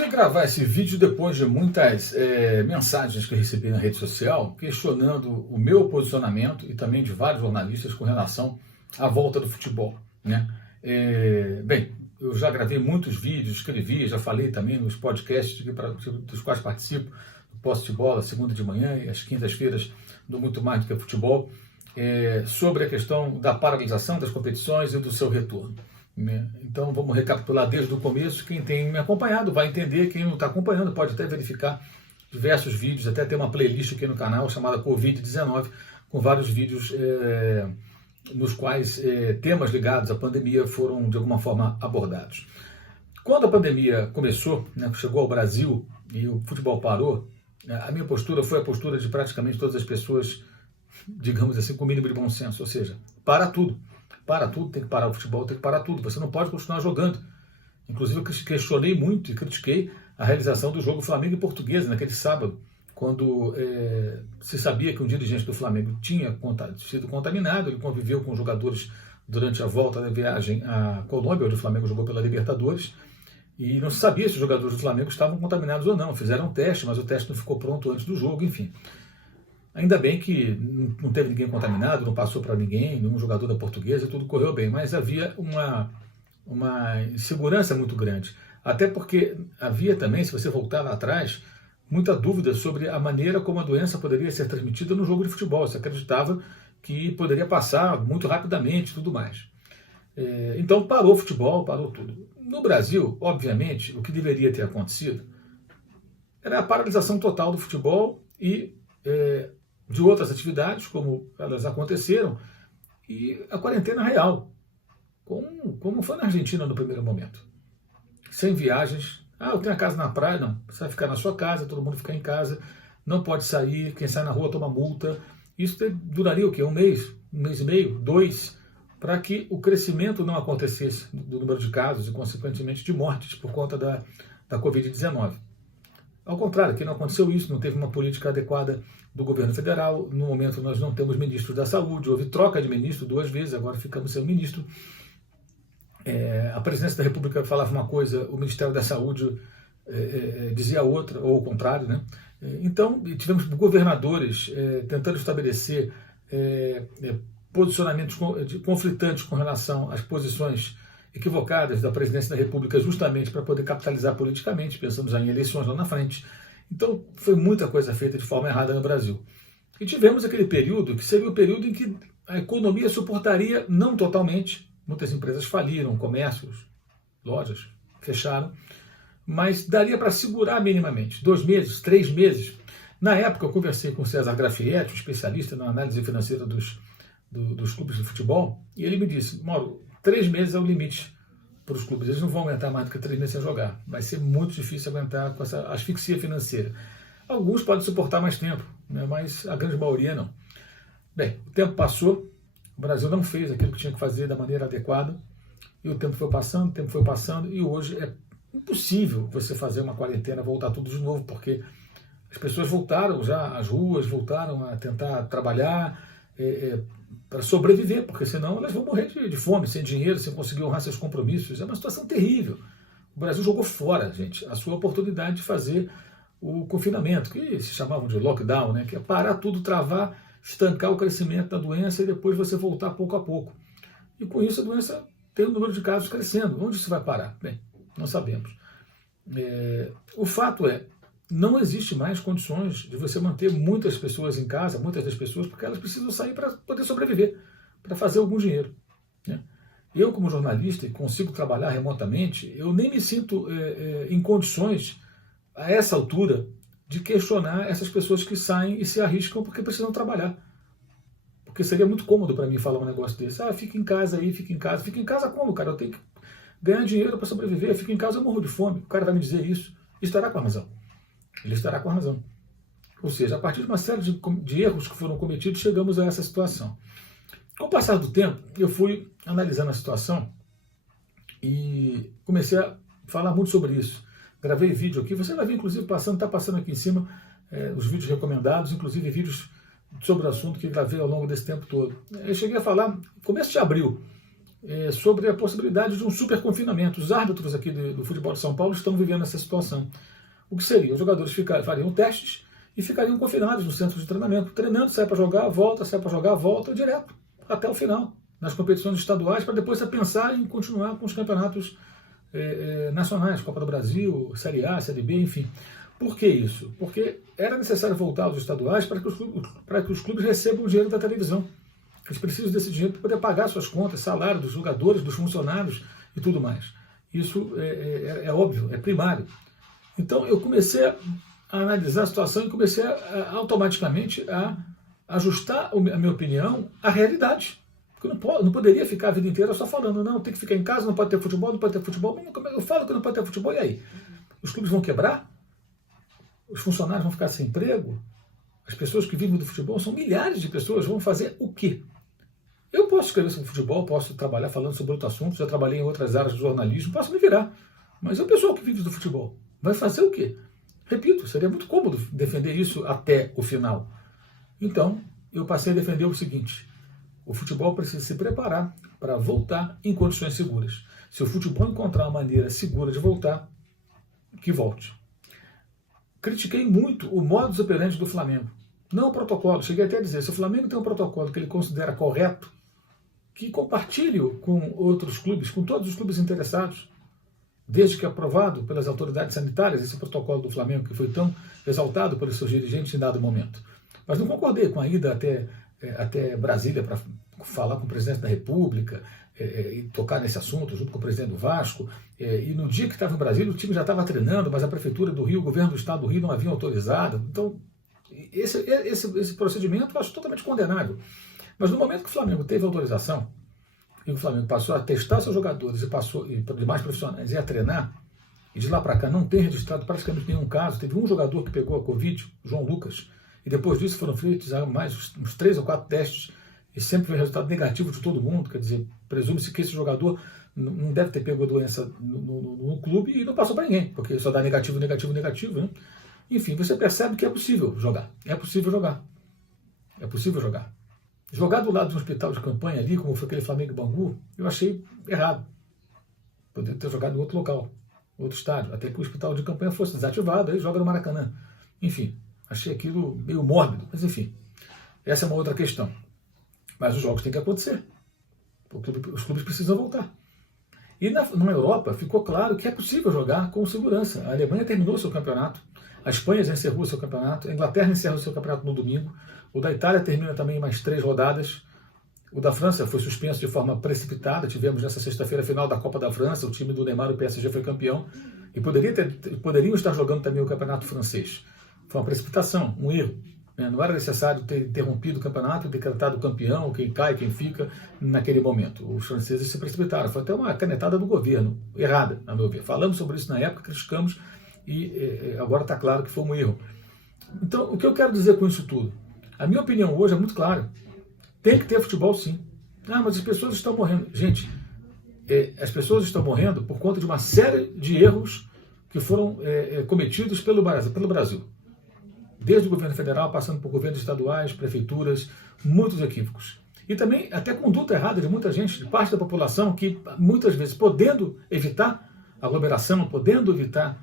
resolvi gravar esse vídeo depois de muitas mensagens que eu recebi na rede social questionando o meu posicionamento e também de vários jornalistas com relação à volta do futebol, né? Bem, eu já gravei muitos vídeos, escrevi, já falei também nos podcasts dos quais participo, do Posse de Bola, segunda de manhã e às quintas-feiras do Muito Mais Do Que Futebol, sobre a questão da paralisação das competições e do seu retorno. Então vamos recapitular desde o começo. Quem tem me acompanhado vai entender, quem não está acompanhando pode até verificar diversos vídeos, até ter uma playlist aqui no canal chamada Covid-19, com vários vídeos nos quais temas ligados à pandemia foram de alguma forma abordados. Quando a pandemia começou, né, chegou ao Brasil e o futebol parou, a minha postura foi a postura de praticamente todas as pessoas, digamos assim, com o mínimo de bom senso, ou seja, para tudo. Para tudo, tem que parar o futebol, tem que parar tudo. Você não pode continuar jogando. Inclusive, eu questionei muito e critiquei a realização do jogo Flamengo e Portuguesa naquele sábado, quando se sabia que um dirigente do Flamengo tinha sido contaminado. Ele conviveu com jogadores durante a volta da viagem à Colômbia, onde o Flamengo jogou pela Libertadores, e não se sabia se os jogadores do Flamengo estavam contaminados ou não. Fizeram um teste, mas o teste não ficou pronto antes do jogo, enfim. Ainda bem que não teve ninguém contaminado, não passou para ninguém, nenhum jogador da Portuguesa, tudo correu bem, mas havia uma insegurança muito grande. Até porque havia também, se você voltar lá atrás, muita dúvida sobre a maneira como a doença poderia ser transmitida no jogo de futebol. Você acreditava que poderia passar muito rapidamente e tudo mais. Então parou o futebol, parou tudo. No Brasil, obviamente, o que deveria ter acontecido era a paralisação total do futebol e de outras atividades, como elas aconteceram, e a quarentena real, como foi na Argentina no primeiro momento. Sem viagens. Eu tenho a casa na praia. Não, você vai ficar na sua casa, todo mundo fica em casa, não pode sair, quem sai na rua toma multa. Isso duraria o quê? Um mês e meio, 2, para que o crescimento não acontecesse do número de casos e, consequentemente, de mortes por conta da Covid-19. Ao contrário, que não aconteceu isso, não teve uma política adequada do governo federal. No momento nós não temos ministro da saúde, houve troca de ministro 2 vezes, agora ficamos sem ministro. A presidência da República falava uma coisa, o Ministério da Saúde dizia outra, ou o contrário, né? Então tivemos governadores tentando estabelecer posicionamentos conflitantes com relação às posições equivocadas da presidência da República, justamente para poder capitalizar politicamente, pensamos em eleições lá na frente. Então foi muita coisa feita de forma errada no Brasil. E tivemos aquele período que seria o período em que a economia suportaria, não totalmente, muitas empresas faliram, comércios, lojas fecharam, mas daria para segurar minimamente, 2 meses, 3 meses. Na época eu conversei com o César Grafietti, um especialista na análise financeira dos clubes de futebol, e ele me disse: Mauro, 3 meses é o limite para os clubes, eles não vão aguentar mais do que 3 meses sem jogar, vai ser muito difícil aguentar com essa asfixia financeira. Alguns podem suportar mais tempo, né, mas a grande maioria não. Bem, o tempo passou, o Brasil não fez aquilo que tinha que fazer da maneira adequada, e o tempo foi passando, e hoje é impossível você fazer uma quarentena, voltar tudo de novo, porque as pessoas voltaram já às ruas, voltaram a tentar trabalhar para sobreviver, porque senão elas vão morrer de fome, sem dinheiro, sem conseguir honrar seus compromissos. É uma situação terrível. O Brasil jogou fora, gente, a sua oportunidade de fazer o confinamento, que se chamavam de lockdown, né, que é parar tudo, travar, estancar o crescimento da doença e depois você voltar pouco a pouco. E com isso a doença tem o número de casos crescendo. Onde isso vai parar? Bem, não sabemos. O fato é, não existe mais condições de você manter muitas pessoas em casa, muitas das pessoas, porque elas precisam sair para poder sobreviver, para fazer algum dinheiro, né? Eu, como jornalista, e consigo trabalhar remotamente, eu nem me sinto em condições, a essa altura, de questionar essas pessoas que saem e se arriscam porque precisam trabalhar. Porque seria muito cômodo para mim falar um negócio desse. Fica em casa aí, fica em casa. Fica em casa como, cara? Eu tenho que ganhar dinheiro para sobreviver. Fica em casa, eu morro de fome. O cara vai me dizer isso. Estará com a razão. Ele estará com a razão. Ou seja, a partir de uma série de erros que foram cometidos, chegamos a essa situação. Com o passar do tempo, eu fui analisando a situação e comecei a falar muito sobre isso. Gravei vídeo aqui, você vai ver, inclusive, está passando aqui em cima os vídeos recomendados, inclusive vídeos sobre o assunto que gravei ao longo desse tempo todo. Eu cheguei a falar, começo de abril, sobre a possibilidade de um super confinamento. Os árbitros aqui do futebol de São Paulo estão vivendo essa situação. O que seria? Os jogadores fariam testes e ficariam confinados no centro de treinamento, treinando, sai para jogar, volta, sai para jogar, volta, direto, até o final, nas competições estaduais, para depois pensar em continuar com os campeonatos nacionais, Copa do Brasil, Série A, Série B, enfim. Por que isso? Porque era necessário voltar aos estaduais para que os clubes recebam o dinheiro da televisão. Eles precisam desse dinheiro para poder pagar suas contas, salário dos jogadores, dos funcionários e tudo mais. Isso é óbvio, é primário. Então eu comecei a analisar a situação e comecei automaticamente a ajustar a minha opinião à realidade. Porque eu não poderia ficar a vida inteira só falando, não, tem que ficar em casa, não pode ter futebol, não pode ter futebol. Eu falo que não pode ter futebol, e aí? Os clubes vão quebrar? Os funcionários vão ficar sem emprego? As pessoas que vivem do futebol, são milhares de pessoas, vão fazer o quê? Eu posso escrever sobre futebol, posso trabalhar falando sobre outro assunto, já trabalhei em outras áreas do jornalismo, posso me virar. Mas o pessoal que vive do futebol vai fazer o quê? Repito, seria muito cômodo defender isso até o final. Então, eu passei a defender o seguinte: o futebol precisa se preparar para voltar em condições seguras. Se o futebol encontrar uma maneira segura de voltar, que volte. Critiquei muito o modus operandi do Flamengo. Não o protocolo. Cheguei até a dizer, se o Flamengo tem um protocolo que ele considera correto, que compartilhe com outros clubes, com todos os clubes interessados, desde que aprovado pelas autoridades sanitárias, esse protocolo do Flamengo que foi tão exaltado pelos seus dirigentes em dado momento. Mas não concordei com a ida até Brasília para falar com o presidente da República e tocar nesse assunto junto com o presidente do Vasco. E no dia que estava em Brasília, o time já estava treinando, mas a Prefeitura do Rio, o governo do Estado do Rio não havia autorizado. Então, esse procedimento eu acho totalmente condenável. Mas no momento que o Flamengo teve autorização, e o Flamengo passou a testar seus jogadores e demais profissionais e a treinar, e de lá para cá não tem registrado praticamente nenhum caso. Teve um jogador que pegou a Covid, João Lucas, e depois disso foram feitos mais uns 3 ou 4 testes, e sempre foi resultado negativo de todo mundo. Quer dizer, presume-se que esse jogador não deve ter pego a doença no clube e não passou para ninguém, porque só dá negativo, negativo, negativo, né? Enfim, você percebe que é possível jogar. É possível jogar. É possível jogar. Jogar do lado de um hospital de campanha ali, como foi aquele Flamengo e Bangu, eu achei errado. Poderia ter jogado em outro local, outro estádio, até que o hospital de campanha fosse desativado, aí joga no Maracanã. Enfim, achei aquilo meio mórbido, mas enfim, essa é uma outra questão. Mas os jogos têm que acontecer. Os clubes precisam voltar. E na Europa ficou claro que é possível jogar com segurança. A Alemanha terminou seu campeonato, a Espanha já encerrou seu campeonato, a Inglaterra encerra o seu campeonato no domingo, o da Itália termina também mais 3 rodadas, o da França foi suspenso de forma precipitada, tivemos nessa sexta-feira a final da Copa da França, o time do Neymar, o PSG, foi campeão, e poderiam estar jogando também o campeonato francês. Foi uma precipitação, um erro. Não era necessário ter interrompido o campeonato, decretado campeão, quem cai, quem fica, naquele momento. Os franceses se precipitaram. Foi até uma canetada do governo, errada, a meu ver. Falamos sobre isso na época, criticamos, e agora está claro que foi um erro. Então, o que eu quero dizer com isso tudo? A minha opinião hoje é muito clara. Tem que ter futebol, sim. Ah, mas as pessoas estão morrendo. Gente, as pessoas estão morrendo por conta de uma série de erros que foram cometidos pelo Brasil. Desde o governo federal, passando por governos estaduais, prefeituras, muitos equívocos. E também até conduta errada de muita gente, de parte da população, que muitas vezes, podendo evitar aglomeração, podendo evitar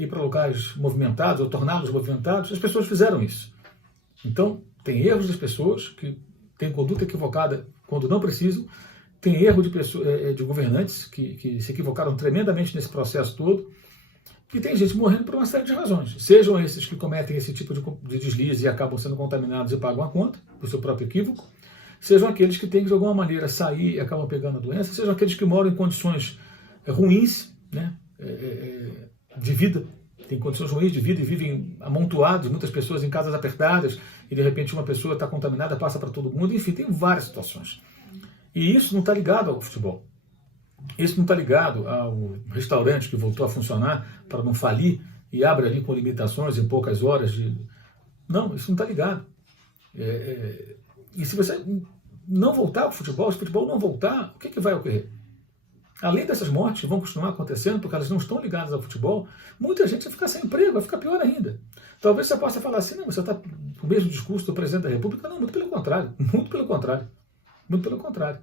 ir para lugares movimentados ou torná-los movimentados, as pessoas fizeram isso. Então, tem erros das pessoas que têm conduta equivocada quando não precisam, tem erro de governantes que se equivocaram tremendamente nesse processo todo, e tem gente morrendo por uma série de razões. Sejam esses que cometem esse tipo de deslize e acabam sendo contaminados e pagam a conta por seu próprio equívoco, sejam aqueles que têm que de alguma maneira sair e acabam pegando a doença, sejam aqueles que moram em condições ruins, né, de vida, têm condições ruins de vida e vivem amontoados, muitas pessoas em casas apertadas, e de repente uma pessoa está contaminada, passa para todo mundo, enfim, tem várias situações. E isso não está ligado ao futebol. Isso não está ligado ao restaurante que voltou a funcionar para não falir e abre ali com limitações em poucas horas. Não, isso não está ligado. E se você não voltar ao futebol, se o futebol não voltar, o que vai ocorrer? Além dessas mortes que vão continuar acontecendo, porque elas não estão ligadas ao futebol, muita gente vai ficar sem emprego, vai ficar pior ainda. Talvez você possa falar assim, não, você está com o mesmo discurso do presidente da República. Não, muito pelo contrário, muito pelo contrário, muito pelo contrário.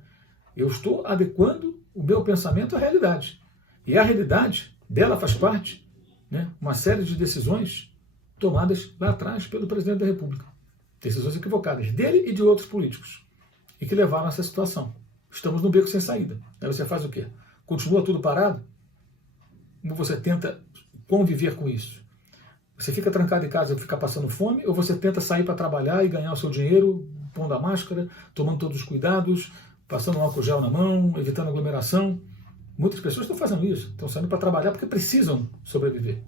Eu estou adequando o meu pensamento à realidade. E a realidade dela faz parte, né, uma série de decisões tomadas lá atrás pelo presidente da República. Decisões equivocadas dele e de outros políticos. E que levaram a essa situação. Estamos no beco sem saída. Aí você faz o quê? Continua tudo parado? Ou você tenta conviver com isso? Você fica trancado em casa e fica passando fome? Ou você tenta sair para trabalhar e ganhar o seu dinheiro, pondo a máscara, tomando todos os cuidados, passando um álcool gel na mão, evitando aglomeração? Muitas pessoas estão fazendo isso. Estão saindo para trabalhar porque precisam sobreviver.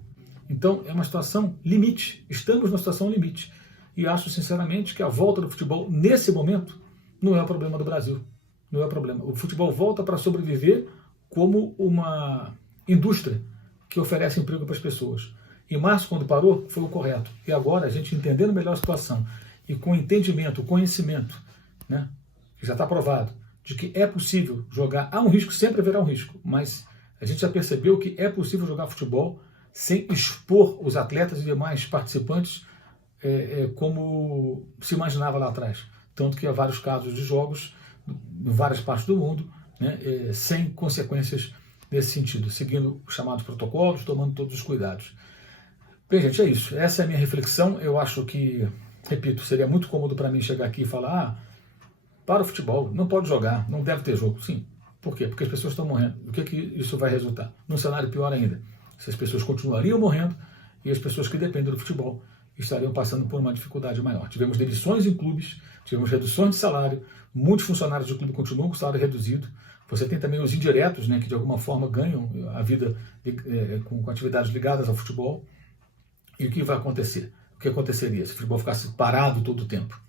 Então, é uma situação limite. Estamos numa situação limite. E acho, sinceramente, que a volta do futebol, nesse momento, não é o problema do Brasil. Não é o problema. O futebol volta para sobreviver como uma indústria que oferece emprego para as pessoas. Em março, quando parou, foi o correto. E agora, a gente entendendo melhor a situação e com entendimento, conhecimento, né, que já está provado, de que é possível jogar, há um risco, sempre haverá um risco, mas a gente já percebeu que é possível jogar futebol sem expor os atletas e demais participantes como se imaginava lá atrás. Tanto que há vários casos de jogos em várias partes do mundo, né, sem consequências nesse sentido, seguindo os chamados protocolos, tomando todos os cuidados. Bem, gente, é isso. Essa é a minha reflexão. Eu acho que, repito, seria muito cômodo para mim chegar aqui e falar: para o futebol, não pode jogar, não deve ter jogo. Sim. Por quê? Porque as pessoas estão morrendo. O que isso vai resultar? Num cenário pior ainda. Se as pessoas continuariam morrendo e as pessoas que dependem do futebol estariam passando por uma dificuldade maior. Tivemos demissões em clubes, tivemos reduções de salário, muitos funcionários do clube continuam com o salário reduzido. Você tem também os indiretos, né, que de alguma forma ganham a vida com atividades ligadas ao futebol. E o que vai acontecer? O que aconteceria se o futebol ficasse parado todo o tempo?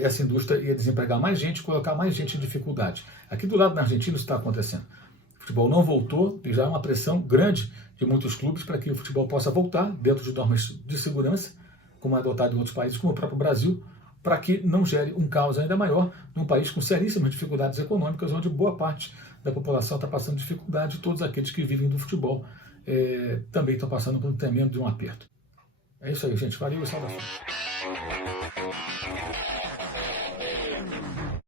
Essa indústria ia desempregar mais gente, colocar mais gente em dificuldade. Aqui do lado da Argentina isso está acontecendo. O futebol não voltou e já há uma pressão grande de muitos clubes para que o futebol possa voltar dentro de normas de segurança, como é adotado em outros países, como o próprio Brasil, para que não gere um caos ainda maior num país com seríssimas dificuldades econômicas, onde boa parte da população está passando dificuldade, e todos aqueles que vivem do futebol também estão passando por um tremendo de um aperto. É isso aí, gente. Valeu e saudações.